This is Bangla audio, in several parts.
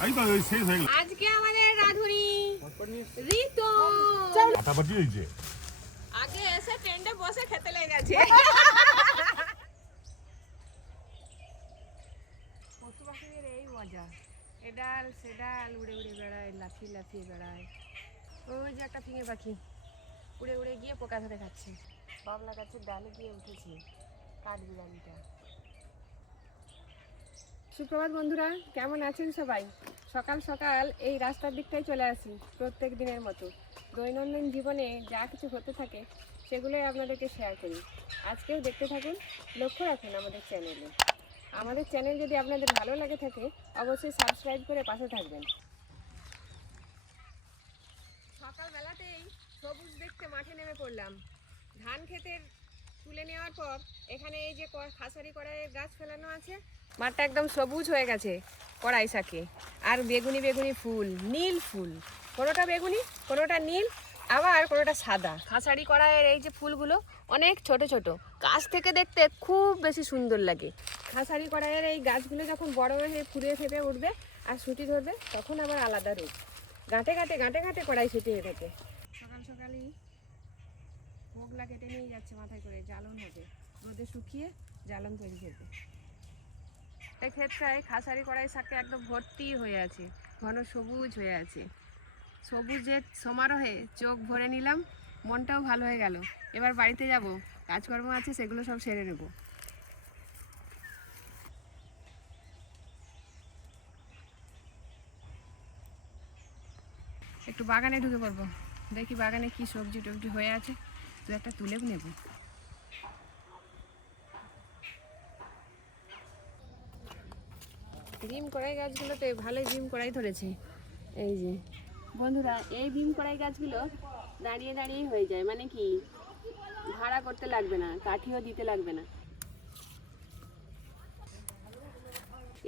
আজকে আমাদের রাধুনি ঋতু আগে এসে টেন্টে বসে খেতে লেগে গেছে। পশু পাখিদের এই মজা, এডাল সেডাল উড়ে উড়ে বেড়ায়, লাফিয়ে লাফিয়ে বেড়ায়। ওই যে একটা ফিঙে পাখি উড়ে উড়ে গিয়ে পোকা ধরে খাচ্ছে। বাবলা গাছের ডালে গিয়ে উঠেছে কাঠবিড়ালিটা। সুপ্রভাত বন্ধুরা, কেমন আছেন সবাই? সকাল সকাল এই রাস্তার দিকটাই চলে আসি প্রত্যেক দিনের মতো। দৈনন্দিন জীবনে যা কিছু হতে থাকে সেগুলোই আপনাদেরকে শেয়ার করি। আজকেও দেখতে থাকুন, লক্ষ্য রাখুন আমাদের চ্যানেলে। আমাদের চ্যানেল যদি আপনাদের ভালো লাগে থাকে অবশ্যই সাবস্ক্রাইব করে পাশে থাকবেন। সকালবেলাতেই সবুজ দেখতে মাঠে নেমে পড়লাম। ধান ক্ষেতের তুলে নেওয়ার পর এখানে এই যে খাসারি কড়াইয়ের গাছ ফেলানো আছে, মাঠটা একদম সবুজ হয়ে গেছে কড়াই শাকে। আর বেগুনি বেগুনি ফুল, নীল ফুল, কোনোটা বেগুনি কোনোটা নীল আবার কোনোটা সাদা। খাসারি কড়াইয়ের এই যে ফুলগুলো অনেক ছোট ছোট, কাছ থেকে দেখতে খুব বেশি সুন্দর লাগে। খাসারি কড়াইয়ের এই গাছগুলো যখন বড় হয়ে ফুলে ফেপে উঠবে আর সুটি ধরবে তখন আবার আলাদা রূপ। গাঁটে গাঁটে গাঁটে গাঁটে কড়াই সেটি হয়ে থাকে। সকাল সকালই মোগলা কেটে নিয়ে যাচ্ছে মাথায় করে, জ্বালন হবে, রোদে শুকিয়ে জ্বালন তৈরি করবে। এই ক্ষেত্রে খাসারি কড়াই শাকে একদম ভর্তি হয়ে আছে, ঘন সবুজ হয়ে আছে। সবুজের সমারোহে চোখ ভরে নিলাম, মনটাও ভালো হয়ে গেল। এবার বাড়িতে যাব, কাজকর্ম আছে সেগুলো সব সেরে নেব। একটু বাগানে ঢুকে পড়বো, দেখি বাগানে কি সবজি টবজি হয়ে আছে, দু একটা তুলেও নেব। ভীম কড়াই গাছগুলোতে ভালোই ভীম কড়াই ধরেছে। এই যে বন্ধুরা, এই ভীম কড়াই গাছগুলো দাঁড়িয়ে দাঁড়িয়ে হয়ে যায়, মানে কি ভাড়া করতে লাগবে না, কাঠিও দিতে লাগবে না।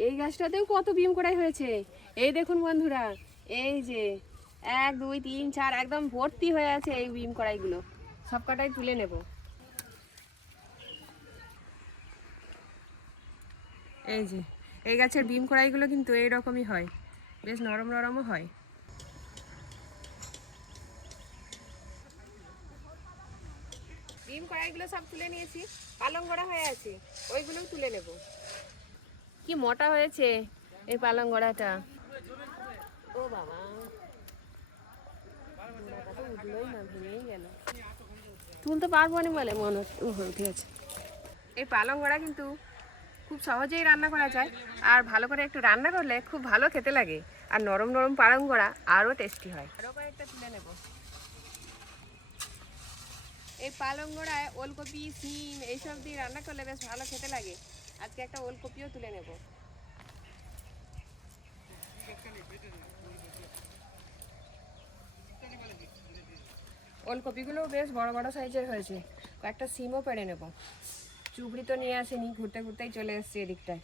এই গাছটাতেও কত ভীম কড়াই হয়েছে, এই দেখুন বন্ধুরা, এই যে 1 2 3 4 একদম ভর্তি হয়ে আছে এই ভীম কড়াইগুলো। সব কটাই তুলে নেব। এই যে এই গাছের ভীম কড়াইগুলো কিন্তু এইরকমই হয়, বেশ নরম নরমও হয়। ভীম কড়াইগুলো সব তুলে নিয়েছি, পালং গড়া হয়ে আছে, ওইগুলোও তুলে নেব। কি মোটা হয়েছে এই পালং গড়াটা, ও বাবা, উঠলোই না, ভেঙেই গেল। তুলতে পারবো না বলে মনে উঠে গেছে। এই পালং গড়া কিন্তু খুব সহজেই রান্না করা যায়, আর ভালো করে একটু রান্না করলে খুব ভালো খেতে লাগে। আর নরম নরম পালং গড়া আরও টেস্টি হয়। আরও কয়েকটা তুলে নেব। এই পালং গড়ায় ওলকপি, সিম এইসব দিয়ে রান্না করলে বেশ ভালো খেতে লাগে। আজকে একটা ওলকপিও তুলে নেব। ওলকপিগুলো বেশ বড় বড় সাইজের হয়েছে, কয়েকটা সিমও পেড়ে নেব। চুবড়ি তো নিয়ে আসেনি, ঘুরতে ঘুরতেই চলে এসছে এদিকটায়।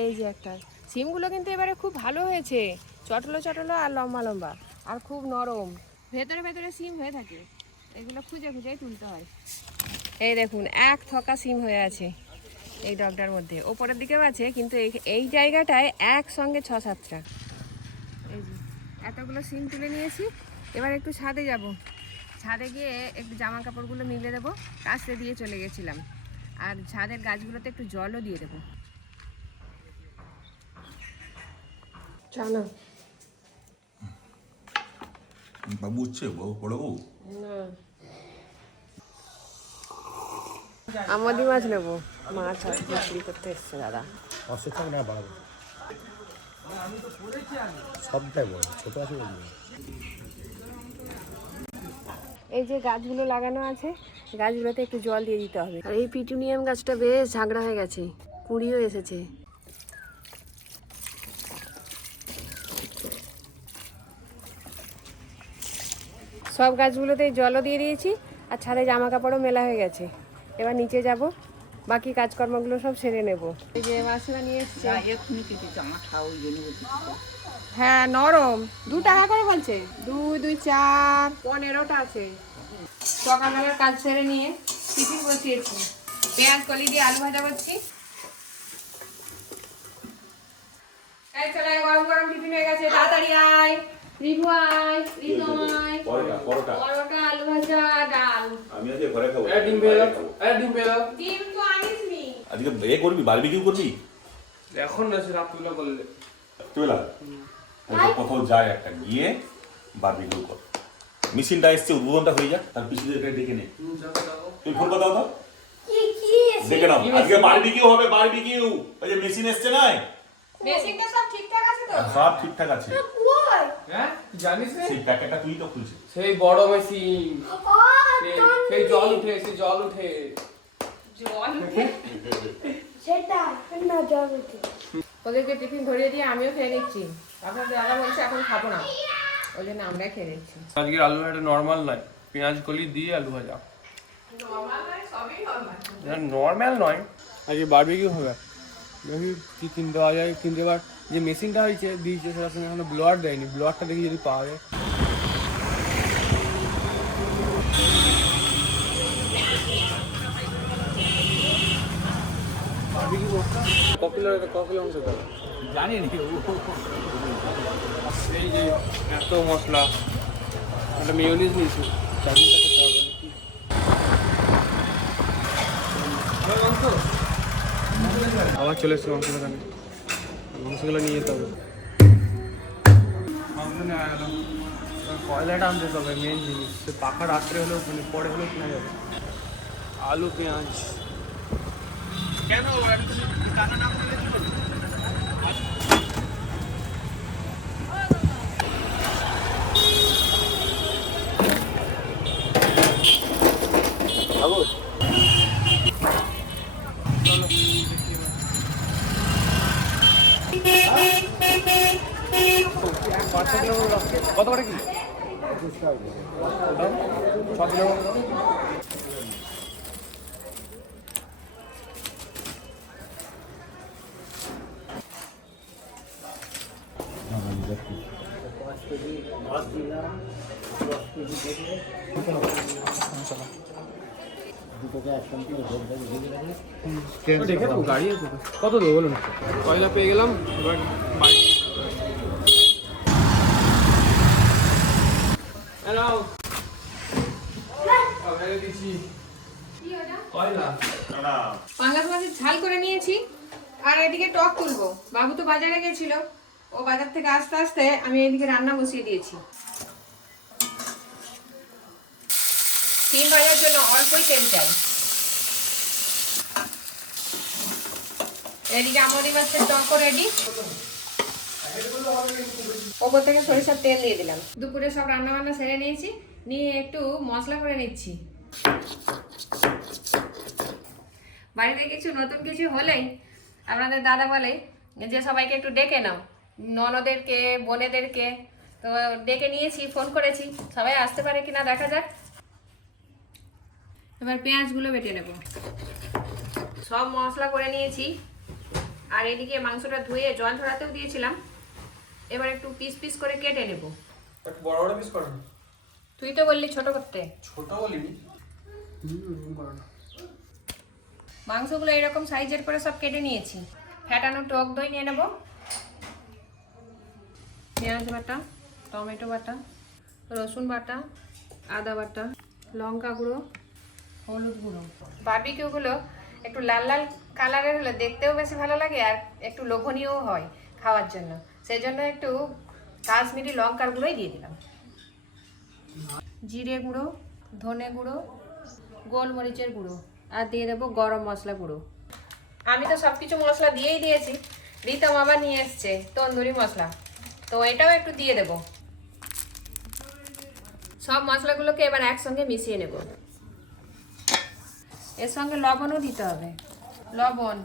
এই যে একটা সিমগুলো কিন্তু এবারে খুব ভালো হয়েছে, চটলো চটলো আর লম্বা লম্বা আর খুব নরম, ভেতরে ভেতরে সিম হয়ে থাকে। এগুলো খুঁজে খুঁজেই তুলতে হয়। এই দেখুন, এক থকা সিম হয়ে আছে এই ডগটার মধ্যে, ওপরের দিকেও আছে, কিন্তু এই জায়গাটায় একসঙ্গে 6-7টা। এই যে এতগুলো সিম তুলে নিয়েছি, এবার একটু ছাদে যাব। ছাদে গিয়ে একটু জামা কাপড়গুলো মিলে দেবো, কাচতে দিয়ে চলে গেছিলাম। আর ছাদের গাছগুলোতে একটু জলও দিয়ে দেবো। চলো। বাবু হচ্ছে বড়বাবু না, আমদি মাছ নেবো, মাছ বিক্রি করতে এসছে দাদা। অসুস্থ না বাড়াবো, সবটাই বড়, ছোট আছে বলবো। এই যে গাছগুলো লাগানো আছে, গাছগুলোতে একটু জল দিয়ে দিতে হবে। আর এই পিটুনিয়াম গাছটা বেশ ঝাগড়া হয়ে গেছে, কুঁড়িও এসেছে। সব গাছগুলোতে জলও দিয়ে দিয়েছি, আর ছাদে জামা কাপড়ও মেলা হয়ে গেছে। এবার নিচে যাব, বাকি কাজকর্মগুলো সব সেরে নেব। এই যে মাছরা নিয়ে এসছে, হ্যাঁ নরম, 2 টাকা করে বলছে, 2 2 4 15টা আছে। সকালবেলার কাজ সেরে নিয়ে টিফিন বসিয়েছি, পেঁয়াজ কলি দিয়ে আলু ভাজা করছি, এই চলে আয়, গরম গরম টিফিন হয়ে গেছে, তাড়াতাড়ি আয়। রিভু আয়, রিতম আয়। পরোটা পরোটা, আলু ভাজা, ডাল। আমি আজকে ঘরে খাবো। ডিম পেলো ডিম তো আনিসনি। আজকে করবি বারবিকিউ করবি? এখন না, সে রাত্রিবেলা করলে। তুইলা কোথাও যায় একটা গিয়ে বারবিকিউ কর। মেশিনটা এসছে, উদ্বোধনটা হয়ে যাক, তার পিসিদেরকে ডেকে নে। তুই ফোন কথা দাও, ডেকে নাও। আজকে বারবিকিউ হবে, বারবিকিউ। ওই যে মেশিন এসছে না, মেশিনটা সব ঠিকঠাক আছে তো? সব ঠিকঠাক আছে। হ্যাঁ, জানিস না? সেই প্যাকেটটা তুই তো খুলছিস। সেই বড় মেশিন, সেই জল উঠে, জল উঠে? ওদেরকে টিফিন ধরিয়ে দিয়ে আমিও খেয়ে নিচ্ছি। এখন দাদা বলছে এখন খাবো না, ওই জন্য আমরা খেয়ে নিচ্ছি। আজকে আলু ভাজাটা নর্মাল নয়, পেঁয়াজ কলি দিয়ে আলু ভাজা। নর্মাল নয়, আজকে বারবিকিউ হবে। দেখি কি কিনতে পাওয়া যায়, কিনতে পার। যে মেশিনটা হয়েছে দিয়েছে সেটার সঙ্গে এখনো ব্লোয়ার দেয়নি, ব্লোয়ারটা দেখি যদি পাওয়া যায়। কপিল অংশ দেবে জানি নি। এই যে এত মশলা, একটা মেয়োনিজ নিয়েছি, চাটনিটা খেতে হবে নাকি। আবার চলে এসছে মাংস দোকানে, মাংসগুলো নিয়ে যেতে হবে। মাংস নিয়ে গেলাম, কয়লাটা আনতে হবে মেন জিনিস। সে পাখা রাত্রে হলেও মানে পরে হলেও কেনা যাবে। আলু পেঁয়াজ কেন টাকা না করলে কত করে কি? 6 কিলো। দেখে তো গাড়ি আছে, কত দেবো বলুন? কয়লা পেয়ে গেলাম, এবার বাড়ি পাঙ্গাস মাছের ঝাল করে নিয়েছি, আর এদিকে টক তুলবো। বাবু তো বাজারে গেছিল, ও বাজার থেকে আস্তে আস্তে আমি এদিকে রান্না বসিয়ে দিয়েছি। সিম ভাজার জন্য অল্পই তেল চাই। এদিকে আমরি মাছের টক রেডি, ওপর থেকে সরিষার তেল দিয়ে দিলাম। দুপুরে সব রান্না বান্না সেরে নিয়েছি, নিয়ে একটু মশলা করে নিচ্ছি। বাড়িতে কিছু নতুন কিছু হলেই আপনাদের দাদা বলে যে সবাইকে একটু ডেকে নাও, ননদেরকে, বোনেদেরকে। তো ডেকে নিয়েছি, ফোন করেছি, সবাই আসতে পারে কিনা দেখা যাক। এবার পেঁয়াজগুলো বেটে নেব। সব মশলা করে নিয়েছি, আর এদিকে মাংসটা ধুয়ে জল ঝরাতেও দিয়েছিলাম। এবার একটু পিস পিস করে কেটে নেব। বড় বড় পিস করেন? তুই তো বললি ছোট করতে। ছোট বলিনি। মাংসগুলো এরকম সাইজের করে সব কেটে নিয়েছি। ফ্যাটানো টক দই নিয়ে নেব, পেঁয়াজ বাটা, টমেটো বাটা, রসুন বাটা, আদা বাটা, লঙ্কা গুঁড়ো, হলুদ গুঁড়ো। বারবিকিউগুলো একটু লাল লাল কালারের হলে দেখতেও বেশি ভালো লাগে, আর একটু লোভনীয়ও হয় খাওয়ার জন্য। সেই জন্য একটু কাশ্মীরি লঙ্কার গুঁড়োই দিয়ে দিলাম। জিরে গুঁড়ো, ধনে গুঁড়ো, গোলমরিচের গুঁড়ো, আর দিয়ে দেবো গরম মশলা গুঁড়ো। আমি তো সব কিছু মশলা দিয়েই দিয়েছি। রিতম আবার নিয়ে এসছে তন্দুরি মশলা, তো এটাও একটু দিয়ে দেব। সব মশলাগুলোকে এবার একসঙ্গে মিশিয়ে নেব। এর সঙ্গে লবণও দিতে হবে, লবণ।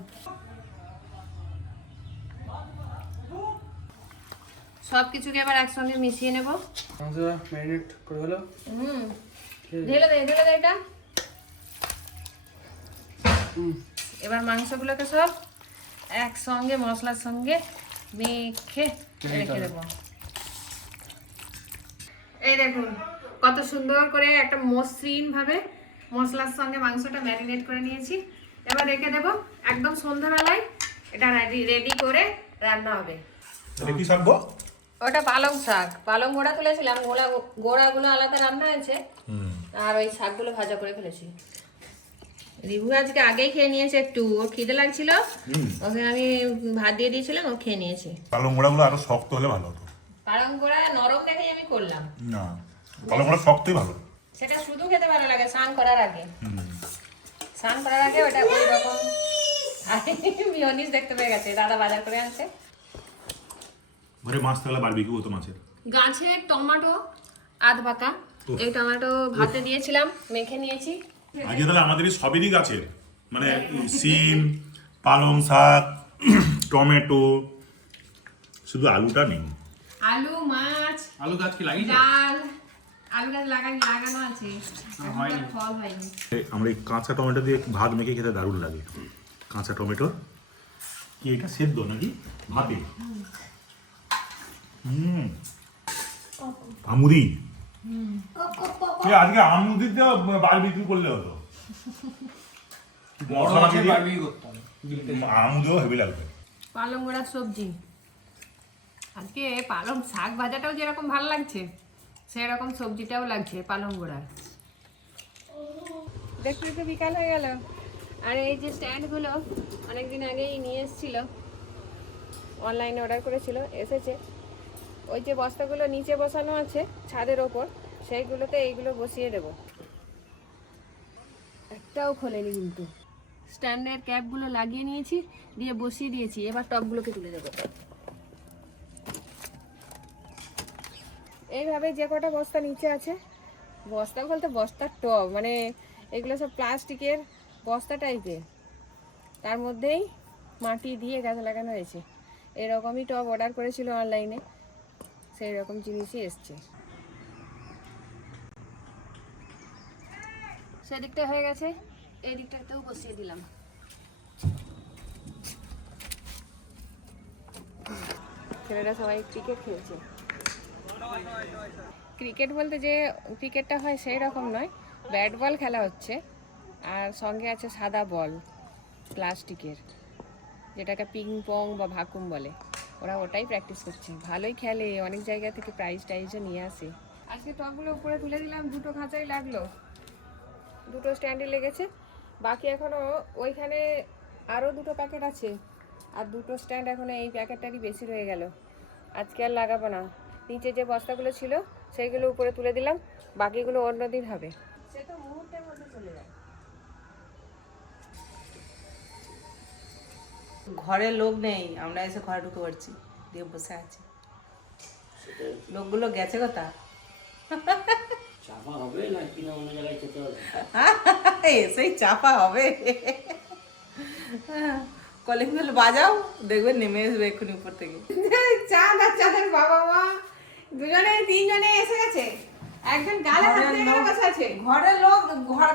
সব কিছুকে এবার একসঙ্গে মিশিয়ে নেব। ম্যারিনেট করে হলো। ঢেলে দে এটা। এবার মাংসগুলোকে সব একসঙ্গে মশলার সঙ্গে মেখে রেখে দেবো। এই দেখুন কত সুন্দর করে একটা মসৃণ ভাবে মশলার সঙ্গে মাংসটা ম্যারিনেট করে নিয়েছি। এবার রেখে দেবো, একদম সন্ধ্যাবেলায় এটা রেডি করে রান্না হবে। এটা কি শাক গো? ওটা পালং শাক, পালং গোড়া তুলেছিলাম, গোড়াগুলো আলাদা রান্না হয়েছে, আর ওই শাকগুলো ভাজা করে ফেলেছি। রিভু আজকে আগেই খেয়ে নিয়েছে, একটু ওর খিদে লাগছিল, ওকে আমি ভাত দিয়ে দিয়েছিলাম, ও খেয়ে নিয়েছে। পালং গোড়াগুলো আরো শক্ত হলে ভালো হতো। পালং গোড়া নরম দেখেই আমি করলাম। না, পালং গোড়া শক্তই ভালো। সেটা শুধু খেতে ভালো লাগে স্নান করার আগে। স্নান করার আগে ওটা ওই রকম মিওনিস দেখতে পেয়ে গেছে, দাদা বাজার করে আনছে। ঘরে মাছ থাকলে বারবিকিউ হতো মাছের। গাছের টমেটো আধ পাকা, এই টমেটো ভাতে দিয়েছিলাম, মেখে নিয়েছি। আজকে তাহলে আমাদের এই সবেরই গাছের, মানে সিম, পালং শাক, টমেটো, শুধু আলুটা নেই। আলু, মাছ, আলু গাছ কি লাগিয়েছো? ডাল, আলু গাছ লাগানো আছে, হয়নি। ফল হয়নি। আমরা এই কাঁচা টমেটো দিয়ে ভাত মেখে খেতে দারুণ লাগে। কাঁচা টমেটো কি এটা সেদ্ধ নাকি ভাতে? আমুদি, আজকে আমুদিতে বারবিকিউ করলে হতো। বড় মাছে বারবিকিউ করতে হবে। আমুদিও হেভি লাগবে। পালং গোড়ার সবজি, আজকে পালং শাক ভাজাটাও যেরকম ভালো লাগছে, সেরকম সবজিটাও লাগছে পালং গোড়ার। দেখতে দেখতে বিকাল হয়ে গেল। আর এই যে স্ট্যান্ডগুলো অনেকদিন আগেই নিয়ে এসেছিল, অনলাইনে অর্ডার করেছিল, এসেছে। ওই যে বস্তাগুলো নিচে বসানো আছে ছাদের ওপর, সেইগুলোতে এইগুলো বসিয়ে দেব। একটাও খোলেনি কিন্তু। স্ট্যান্ডের ক্যাপগুলো লাগিয়ে নিয়েছি, দিয়ে বসিয়ে দিয়েছি, এবার টবগুলোকে তুলে দেবো। এইভাবে যে কটা বস্তা নিচে আছে, বস্তা বলতে বস্তার টব, মানে এগুলো সব প্লাস্টিকের বস্তা টাইপের, তার মধ্যেই মাটি দিয়ে গাছ লাগানো হয়েছে। এরকমই টব অর্ডার করেছিল অনলাইনে, সেই রকম জিনিসই এসছে। সেদিকটা হয়ে গেছে, এই দিকটাতেও বসিয়ে দিলাম। ছেলেরা সবাই ক্রিকেট খেলছে। ক্রিকেট বলতে যে ক্রিকেটটা হয় সেই রকম নয়, ব্যাট বল খেলা হচ্ছে, আর সঙ্গে আছে সাদা বল প্লাস্টিকের, যেটাকে পিং পং বা ভাকুম বলে। ওরা ওটাই প্র্যাকটিস করছে, ভালোই খেলে, অনেক জায়গা থেকে প্রাইজ টাইজও নিয়ে আসে। আজকে টবগুলো উপরে তুলে দিলাম, দুটো খাঁচাই লাগলো, দুটো স্ট্যান্ডে লেগেছে। বাকি এখনও ওইখানে আরও দুটো প্যাকেট আছে, আর দুটো স্ট্যান্ড এখনও এই প্যাকেটটারই বেশি রয়ে গেল। আজকে আর লাগাবো না, নিচে যে বস্তাগুলো ছিল সেইগুলো উপরে তুলে দিলাম, বাকিগুলো অন্য দিন হবে। সে তো মুহূর্তের মধ্যে চলে যায়। ঘরে লোক নেই, আমরা এসে ঘরে ঢুকে পড়ছি, দিয়ে বসে আছি। লোকগুলো গেছে কোথা? চাপা হবে না কিনা অন্য জায়গায় খেতে হবে? এসেই চাপা হবে। কলিং বেল বাজাও, দেখবে নেমে আসবে এক্ষুনি উপর থেকে। চাঁদ আর চাঁদের বাবা মা দুজনে তিনজনে এসে গেছে, একজন গালে হাত দিয়ে গেলে বসে আছে। ঘরে লোক,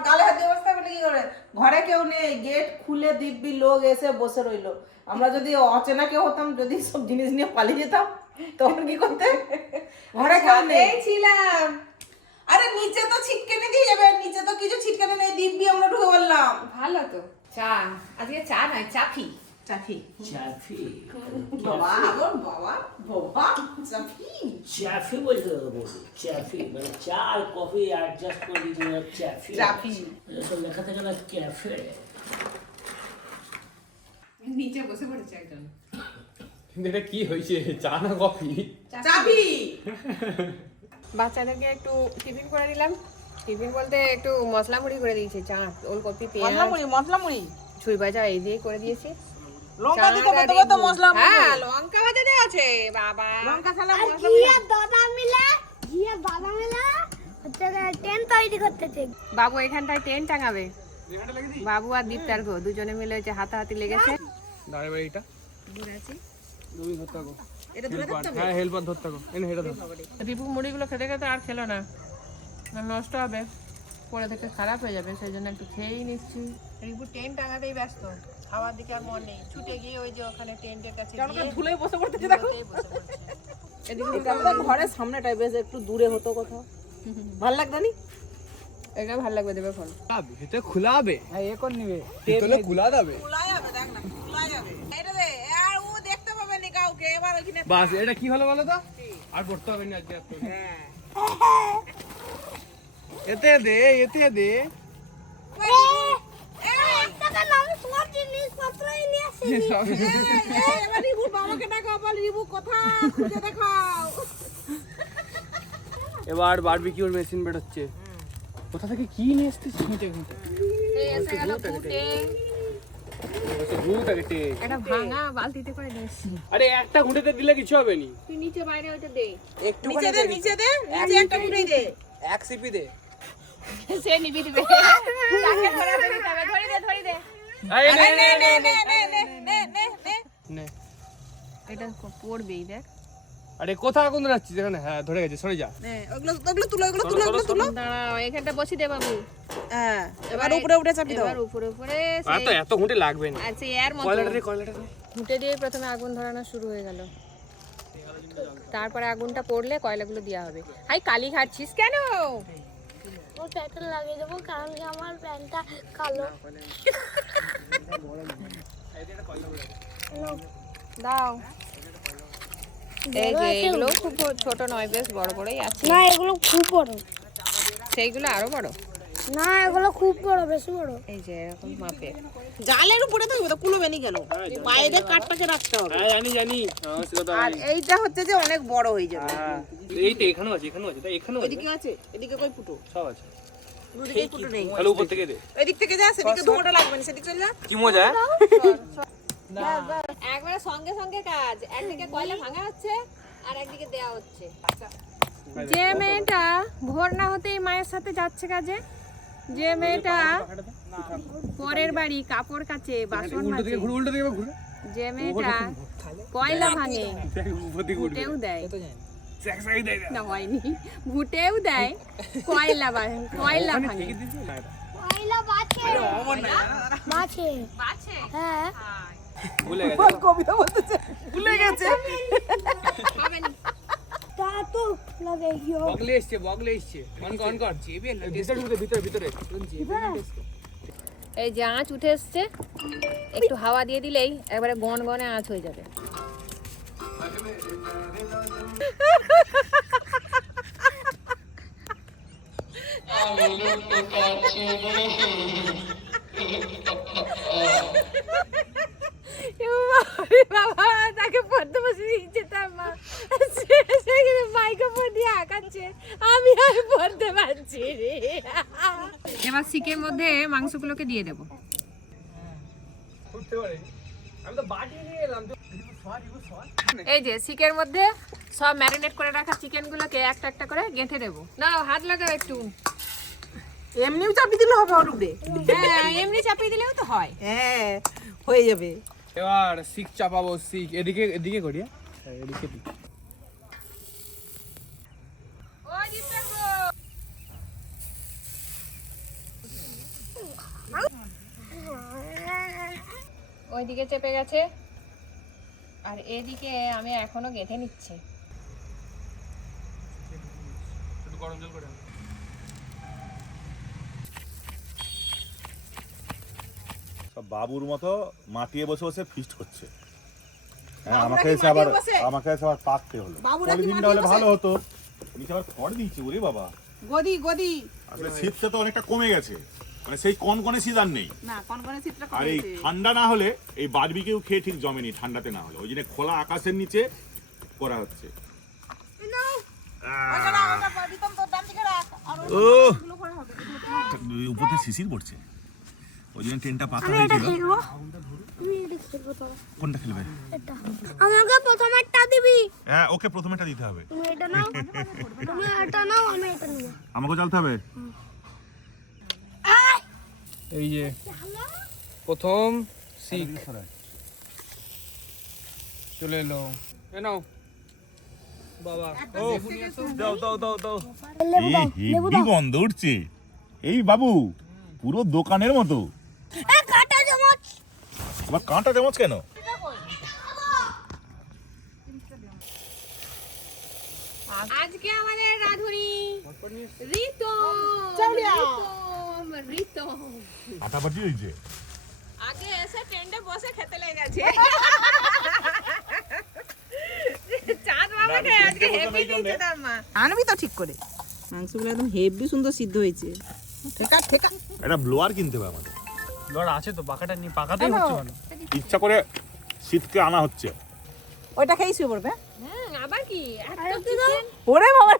গালে হাত দিয়ে বসতে বলে কি করে? ঘরে কেউ নেই, গেট খুলে দিব্যি লোক এসে বসে রইলো। আমরা যদি অচেনা কেউ হতাম, যদি সব জিনিস নিয়ে পালিয়ে যেতাম, তখন কি করতে? ঘরে কেউ নেই ছিলাম। আরে নিচে তো ছিটকেনে দিয়ে যাবে, নিচে তো কিছু ছিটকেনে নেই, দিব্যি আমরা ঢুকে বললাম। ভালো তো। চা, আজকে চা নয় চাফি। চাফি চাফি বাবা, আমার বাবা বাবা চাফি চাফি বলতে বলবো, চাফি মানে চা আর কফি অ্যাডজাস্ট করে দিতে চাফি। চাফি এসব লেখা থাকে না ক্যাফে। নিচে বসে পড়েছে একজন। কিন্তু এটা কি হয়েছে, চা না কফি? চাফি। বাচ্চাদেরকে একটু টিফিন করে দিলাম, টিফিন বলতে একটু মশলা মুড়ি করে দিয়েছি, চা, ওলকপি, পেঁয়াজ, মশলা মুড়ি ছুঁই ভাজা এই দিয়ে করে দিয়েছি। লঙ্কা দিতে কত মশলা? হ্যাঁ, লঙ্কা ভাজা দেওয়া আছে বাবা। লঙ্কা ছাড়া মশলা টেন তৈরি করতেছে। বাবু এখানটায় টেন টাঙাবে, বাবু আর দীপ্তার গো দুজনে মিলে হচ্ছে হাতাহাতি লেগেছে। দাঁড়াবে এইটা দূরে আছি, তুমি ধরতে থাকো। এটা ধরে ধরতে হবে। হ্যাঁ, হেল্পার ধরতে থাকো। এনে এটা ধর। রিপু মুড়িগুলো খেতে খেতে আর খেলো না, নষ্ট হবে, পরে থেকে খারাপ হয়ে যাবে, সেই জন্য একটু খেয়েই নিচ্ছি। রিপু টেন্ট টাঙাতেই ব্যস্ত, খাওয়ার দিকে আর মন নেই, ছুটে গিয়ে ওই যে ওখানে টেন্টের কাছে ধুলে বসে পড়তেছে, দেখো বসে পড়ছে। এটা তো ঘরের সামনেটাই, বেশ একটু দূরে হতো কোথাও, ভালো লাগতো নি? এটা ভালো লাগবে, দেবে ফোন। এটা খোলা হবে, এ কোন নিবে? ভিতরে খোলা যাবে। খোলা যাবে, দেখ না খোলা যাবে। এটা দে, আর ও দেখতে পাবে নি কাউ এবার ওইখানে বাস এটা কি হলো বলো তো আর পড়তে হবে না আজকে আর তোর। হ্যাঁ এতে দে টাকা নাম সব জিনিসপত্রই নিয়ে আসি এবার রিবু বাবাকে ডাকো বল রিবু কথা খুঁজে দেখাও এবার বারবিকিউর মেশিন বেরোচ্ছে কোথা থেকে কি নিয়ে এসেছিস ঘুঁটে এই এসে গেল কুটে ঘুঁটে এটা ভাঙা বালতিতে করে দিয়েছি। আরে একটা ঘুঁটেতে দিলে কিছু হবে নি তুই নিচে বাইরে ওইটা দে, নিচে দে নিচে একটা ঘুরে দে এক সিপি দে সে নিবি দিবে তাকে ধরে দিতে হবে, ধরে দে এই নে নে নে নে নে নে নে নে নে নে এটা পড়বেই দেখ। আরে কোথা কোন যাচ্ছিস এখানে হ্যাঁ ধরে গেছে সরে যা নে ওগুলো তুলো দাঁড়াও এখানটা বসি দে বাবু। হ্যাঁ এবার উপরে উঠে চাপি দাও এবার উপরে আর তো এত ঘুঁটে লাগবে না আর সেই এর মতো কয়লাটা দে ঘুঁটে দিয়ে প্রথমে আগুন ধরানো শুরু হয়ে গেল, তারপরে আগুনটা পড়লে কয়লাগুলো দেওয়া হবে। হাই কালি খাচ্ছিস কেন? ওর প্যান্টটা লাগিয়ে দেবো কারণ কি আমার প্যান্টটা কালো। দাও এই যে এগুলো খুব ছোট নয়, বেশ বড় বড়ই আছে। না এগুলো খুব বড়, সেইগুলো আরো বড়, না এগুলো খুব বড়, বেশি বড়। এই যে এরকম মাপের। জালের উপরে থাকবে তো কুলোবে নি কেন, বাইরে কাঠটাকে রাখতে হবে। হ্যাঁ জানি আর এইটা হচ্ছে যে অনেক বড় হয়ে যাবে। এই তো এখানেও আছে তাই এখানেও আছে এদিকে আছে, এদিকে কই ফুটো, সব আছে দুদিকে ফুটো নেই। তাহলে উপর থেকে দে এদিক থেকে যা, সেদিকে ধোঁয়াটা লাগবে না, সেদিক চলে যা। কি মজা একবারে সঙ্গে সঙ্গে কাজ, একদিকে কয়লা ভাঙা হচ্ছে আর একদিকে দেয়া হচ্ছে। যে মেয়েটা ভোর না হতেই মায়ের সাথে যাচ্ছে কাজে, যে মেয়েটা পরের বাড়ি কাপড় কাচে, বাসন মাজে, উল্টো দিকে ঘুরে যে মেয়েটা কয়লা ভাঙে, উপর দিকে উঠবে ঘুটেও দেয় স্যাকসাই দেয় না, হয়নি, ঘুটেও দেয়, কয়লা ভাঙে। কয়লা বাছে, হ্যাঁ ভুলে গেছে কবিতা বলতেছে, ভুলে গেছে। হবে না। তা তো লাগে গিয়ে বগলে এসছে অন কর ভিতরে এই যে আঁচ উঠে এসছে, একটু হাওয়া দিয়ে দিলেই একবারে গনগনে আঁচ হয়ে যাবে। বাবা তাকে পড়তে বসে দিচ্ছে, তার মা মাইক্রোফোন দিয়ে আঁকাচ্ছে, আমি আর পড়তে পারছি রে। এবার শিকের মধ্যে মাংসগুলোকে দিয়ে দেবো। আমি তো বাটি নিয়ে এলাম এই যে শিকের মধ্যে সব ম্যারিনেট করে রাখা চিকেনগুলোকে একটা একটা করে গেঁথে দেবো। নাও হাত লাগাও একটু। এমনিও চাপি দিলে হবে ওর উপরে, হ্যাঁ এমনি চাপিয়ে দিলেও তো হয়। হ্যাঁ হয়ে যাবে। এবার শিক চাপাবো, শিক এদিকে করি এদিকে দি ওইদিকে চেপে গেছে আর এদিকে আমি এখনো গেঁথে নিচ্ছি। একটু গরম জল করে সব বাবুর মতো মাটিয়ে বসে বসে ফিস্ট করছে। হ্যাঁ বাবুরা আমাকে কি এসে আবার মাটিয়ে বসে? পাকতে হলো। বাবুরা কি পলিথিনটা হলে মাটিয়ে ভালো হতো, নিচে আবার খড় দিয়েছি ওরে বাবা। গদি আসলে শীতটা তো অনেকটা কমে গেছে, মানে সেই কনকনে শীত আর নেই। না কনকনে চিত্র আর এই ঠান্ডা না হলে এই বারবিকিউ খেয়ে ঠিক জমেনি, ঠান্ডাতে না হলে। ওই জন্য খোলা আকাশের নিচে করা হচ্ছে। ও উপরে শিশির পড়ছে, ওই জন্য ট্রেনটা পাতা হয়েছিল। কোনটা খেলবে? আমাকে প্রথমেরটা দিবি, হ্যাঁ ওকে প্রথমেটা দিতে হবে। তুমি এটা নাও, তুমি এটা নাও, আমি এটা নেব। আমাকেও জ্বালতে হবে। এই যে প্রথম শিক চলে এলো, এ নাও বাবা। ও দাও লেবু দাও, লেবু দাও। গন্ধ উঠছে এই বাবু, পুরো দোকানের মতো। কাটা চামচ, আবার কাঁটা চামচ কেন? আজকে আমাদের রাধুনি রিতম আটা বাজি হয়েছে। আগে এসে টেন্ডে বসে খেতে লেগে গেছে। আমাকে আজকে হেভি দিয়েছে তার মা। আনবি তো ঠিক করে মাংসগুলো একদম হেভি সুন্দর সিদ্ধ হয়েছে ঠেকা ঠেকা একটা ব্লোয়ার কিনতে হবে আমাদের। লড় আছে তো পাখাটা নিয়ে পাকাতেই হচ্ছে ভালো। ইচ্ছা করে শীতকে আনা হচ্ছে। ওইটা খেয়েই শুয়ে পড়বে আবার কি ওরে বাবা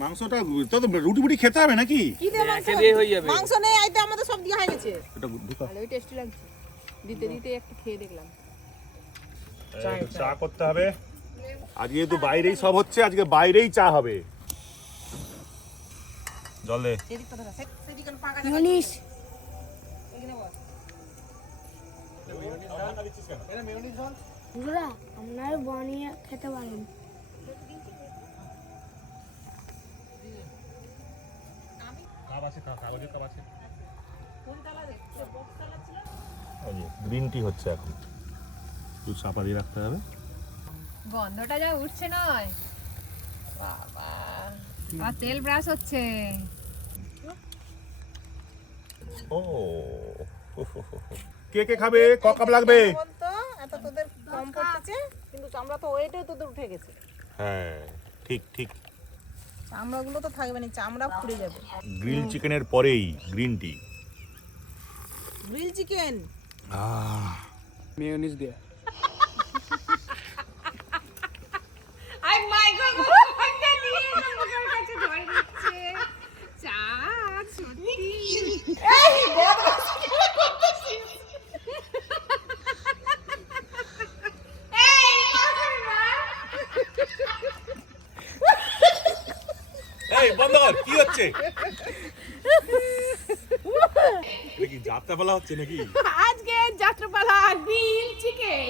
মাংসটা তো রুটি বুটি খেতে হবে নাকি? কি দিয়ে মাংস একে দিয়ে হয়ে যাবে। মাংস নেই আইতে আমাদের সব দিয়ে হয়ে গেছে এটা ঢুকা। ভালোই টেস্টি লাগছে। দিতে দিতে একটু খেয়ে দেখলাম। চা করতে হবে। আজকে তো বাইরেই সব হচ্ছে, আজকে বাইরেই চা হবে। জল দে। মনীষ বন্ধুরা আপনারা বানিয়ে খেতে পারেন। গ্রিন টি হচ্ছে এখন, একটু চাপা দিয়ে রাখতে হবে। গন্ধটা যা উঠছে নয় বাবা, আর তেল ব্রাশ হচ্ছে। ও কে কে খাবে? ক কাপ লাগবে? বলতো এত তোদের কম পড়তেছে কিন্তু চামড়া তো ওয়েটে তোদের উঠে গেছে হ্যাঁ ঠিক ঠিক। চামড়াগুলো তো থাকবে না, চামড়া পুড়ে যাবে। গ্রিল চিকেনের পরেই green tea. Grill chicken mayonnaise দিয়ে। আই মাই গড, ওটা নিয়ে আমার কাছে ধরে দিচ্ছে। চা সত্যি এই বন্ধ কর, কি হচ্ছে? এটা কি যাত্রাপালা হচ্ছে নাকি? আজকে যাত্রাপালা গ্রিল চিকেন।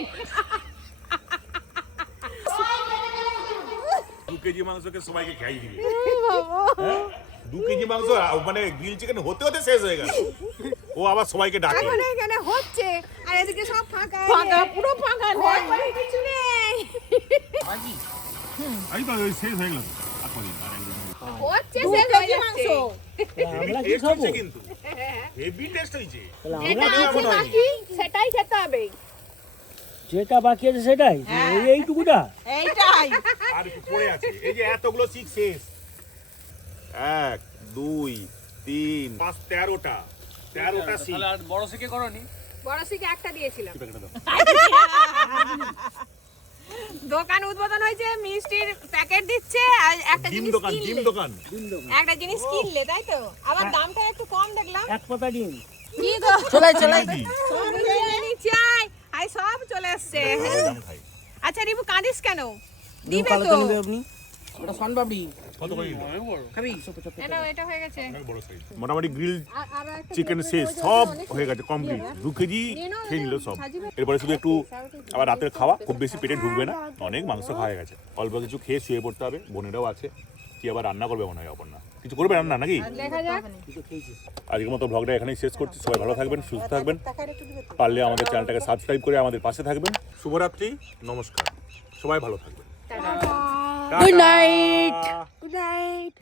2 কেজি মাংসকে সবাইকে খাইয়ে দিবে। 2 কেজি মাংস মানে গ্রিল চিকেন হতে হতে শেষ হয়ে গেল। ও আবার সবাইকে ডাকে। এখন এখানে হচ্ছে আর এদিকে সব ফাঁকা ফাঁকা পুরো ফাঁকা ঘর নেই বাড়ি কিছু নেই। এই তো ওই শেষ হয়ে গেল। আর কদিন, আর একদিন। হচ্ছে দু শেষ হয়ে কেজি যাচ্ছে। মাংস আমরা কি টেস্ট খাবো? হচ্ছে কিন্তু। হেভি টেস্ট হয়েছে। তাহলে যেটা আমরা আছে বাকি সেটাই খেতে হবে। যেটা বাকি আছে সেটাই এইটুকুটা। এইটাই আর কি পড়ে আছে? এই যে এতগুলো শিক শেষ। 1 2 3 5 13টা 13টা শিক। তাহলে আর বড় শিকে করনি? বড় শিকে একটা দিয়েছিলাম। প্যাকেটটা দাও। দোকান উদ্বোধন হয়েছে, মিষ্টির প্যাকেট দিচ্ছে আর একটা ডিম জিনিস দোকান, ডিম কিনলে। দোকান। একটা জিনিস কিনলে তাই তো, আবার দামটা একটু কম দেখলাম। এক পাতা ডিম। কি গো চলাই চলাই কি? সব বিরিয়ানি চাই আই সব চলে আসছে। দাম খাই। আচ্ছা রিবু কাঁদিস কেন? দিবে তো। আপনি ওটা সনবাবড়ি কত করে দিল? খাবি এটা এটা হয়ে গেছে। অনেক বড় সাইজ। মোটামুটি গ্রিল আর একটা চিকেন শেষ, সব হয়ে গেছে কমপ্লিট। 2 কেজি খেয়ে নিল সব। এরপরে শুধু একটু আবার রাতের খাওয়া, খুব বেশি পেটে ঢুকবে না, অনেক মাংস খাওয়া হয়ে গেছে। অল্প কিছু খেয়ে শুয়ে পড়তে হবে। বোনেরাও আছে, কি আবার রান্না করবে মনে হয় অপর্ণা? কিছু করবে রান্না নাকি? দেখা যাক। আজকের মতো ব্লগটা এখানেই শেষ করছি। সবাই ভালো থাকবেন, সুস্থ থাকবেন। পারলে আমাদের চ্যানেলটাকে সাবস্ক্রাইব করে আমাদের পাশে থাকবেন। শুভরাত্রি, নমস্কার, সবাই ভালো থাকবেন। Good night. Good night.